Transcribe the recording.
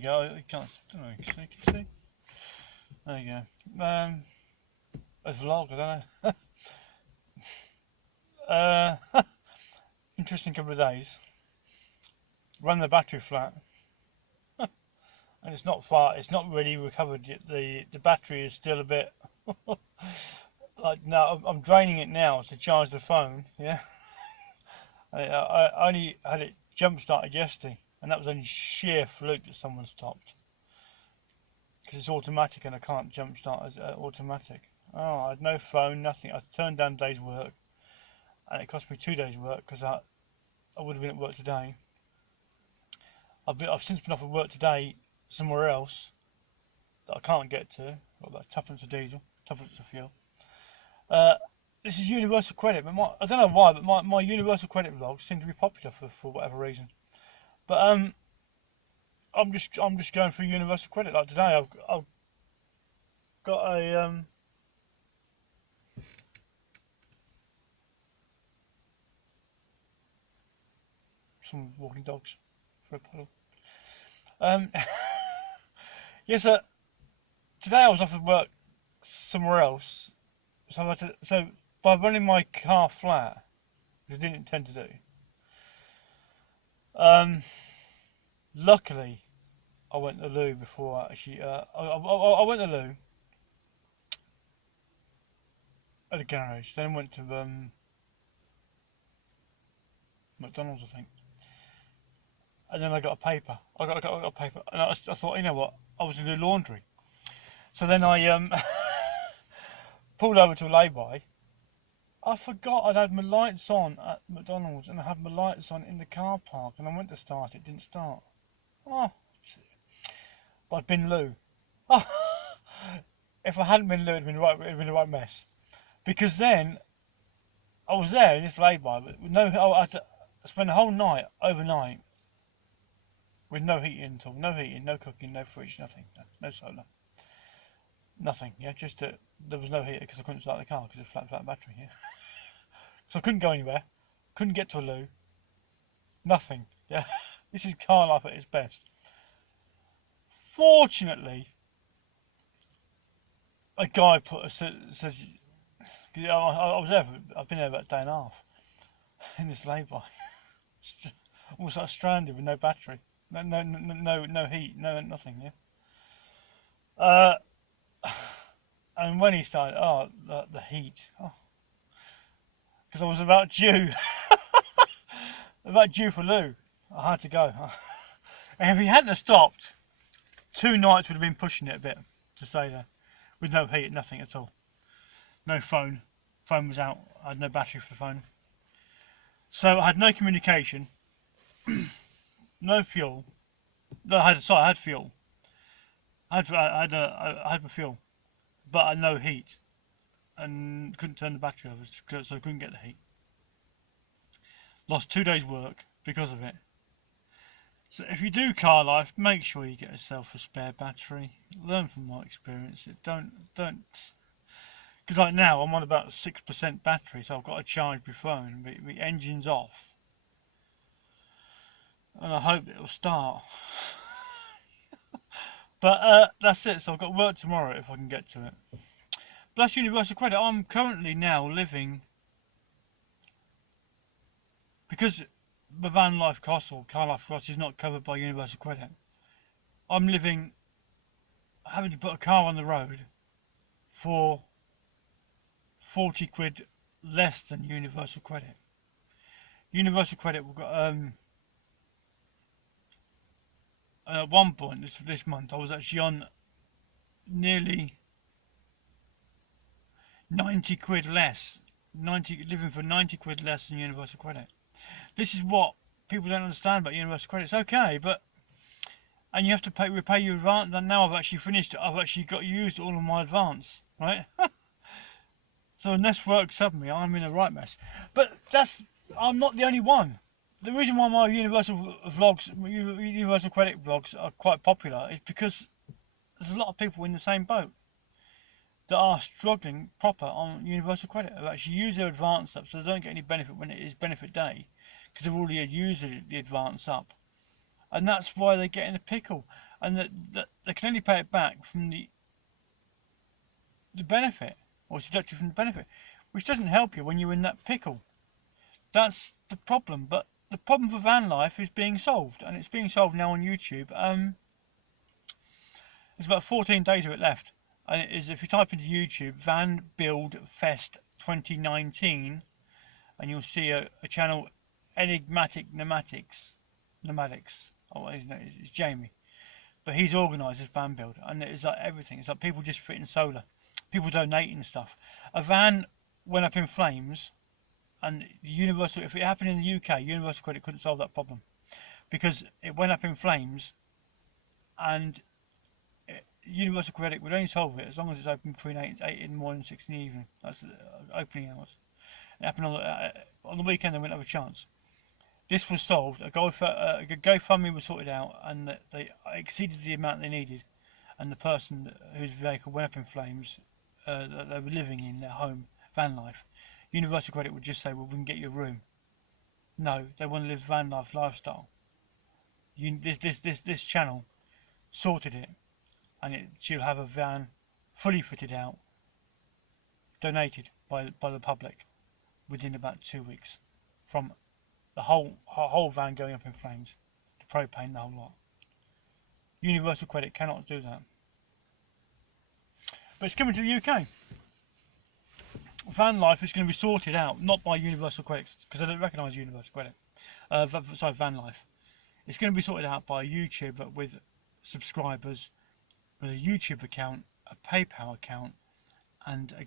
you go. You can't. I don't know. Can you see? There you go. A vlog. I don't know. Interesting couple of days. Run the battery flat, and it's not far. It's not really recovered yet. The battery is still a bit. Like now, I'm draining it now to charge the phone. Yeah. I only had it jump started yesterday, and that was only sheer fluke that someone stopped. Because it's automatic and I can't jump start as automatic. Oh, I had no phone, nothing. I turned down a day's work, and it cost me 2 days' work because I would have been at work today. I've since been off of work today somewhere else that I can't get to. Got about tuppence of diesel, tuppence of fuel. This is Universal Credit, but I don't know why, but my Universal Credit vlogs seem to be popular for whatever reason. But I'm just going through Universal Credit. Like today, I've got a some walking dogs for a puddle. Yes, today I was off of work somewhere else, so by running my car flat, which I didn't intend to do. Luckily, I went to the loo before I actually. I went to the loo at the garage, then went to McDonald's, I think, and then I got a paper. I got a paper, and I thought, you know what, I was gonna do laundry. So then I pulled over to a lay-by. I forgot I'd had my lights on at McDonald's, and I had my lights on in the car park, and I went to start it, didn't start. Oh, but I'd been loo. Oh, if I hadn't been loo, it'd been a right mess. Because then I was there in this lay-by, but with no, I had to spend the whole night overnight with no heating at all, no heating, no cooking, no fridge, nothing, no solar, nothing. Yeah, there was no heater because I couldn't start the car because it's flat battery. Yeah, so I couldn't go anywhere, couldn't get to a loo, nothing. Yeah, this is car life at its best. Fortunately, a guy says, I was there. I've been there about a day and a half in this lay-by, almost like stranded with no battery, no heat, no nothing. Yeah. And when he started, the heat, because I was about due, for loo. I had to go. And if he hadn't have stopped, 2 nights would have been pushing it a bit to stay there, with no heat, nothing at all, no phone. Phone was out. I had no battery for the phone, so I had no communication, no fuel. No, I had fuel. I had my fuel, but I had no heat, and couldn't turn the battery over, so I couldn't get the heat. Lost 2 days' work because of it. So if you do car life, make sure you get yourself a spare battery. Learn from my experience. Don't, because like now I'm on about 6% battery, so I've got to charge my phone. The engine's off, and I hope it'll start. But that's it. So I've got work tomorrow if I can get to it. But that's Universal Credit. I'm currently now living, because the van life cost or car life cost is not covered by Universal Credit. I'm living, having to put a car on the road for 40 quid less than Universal Credit. Universal Credit will got at one point this month I was actually on nearly 90 quid less, living for 90 quid less than Universal Credit. This is what people don't understand about Universal Credit. It's okay, but and you have to repay your advance. And now I've actually finished it. I've actually used all of my advance, right? So unless work sub me, I'm in a right mess. But I'm not the only one. The reason why my Universal Credit vlogs are quite popular is because there's a lot of people in the same boat that are struggling proper on Universal Credit. They actually use their advance up, so they don't get any benefit when it is benefit day, because they've already used the advance up, and that's why they get in a pickle. and that they can only pay it back from the benefit, or it's deducted from the benefit, which doesn't help you when you're in that pickle. That's the problem. But the problem for van life is being solved, and it's being solved now on YouTube. There's about 14 days of it left, and it is, if you type into YouTube Van Build Fest 2019, and you'll see a channel, Enigmatic Nomadics. Oh, it's Jamie, but he's organised this van build, and it's like everything. It's like people just fitting solar, people donating stuff. A van went up in flames, and Universal, if it happened in the UK, Universal Credit couldn't solve that problem because it went up in flames, and Universal Credit would only solve it as long as it's open between 8 in the morning and 6 in the evening. That's the opening hours. It happened on the weekend, they wouldn't have a chance. This was solved. A GoFundMe was sorted out, and they exceeded the amount they needed. And the person whose vehicle went up in flames, that they were living in their home, van life, Universal Credit would just say, "Well, we can get you a room." No, they want to live van life lifestyle. This channel sorted it, and she'll have a van fully fitted out, donated by the public within about 2 weeks, from the whole van going up in flames, the propane, the whole lot. Universal Credit cannot do that, but it's coming to the UK. Van life is going to be sorted out, not by Universal Credit, because I don't recognise Universal Credit. Sorry, van life. It's going to be sorted out by a YouTuber with subscribers, with a YouTube account, a PayPal account, and a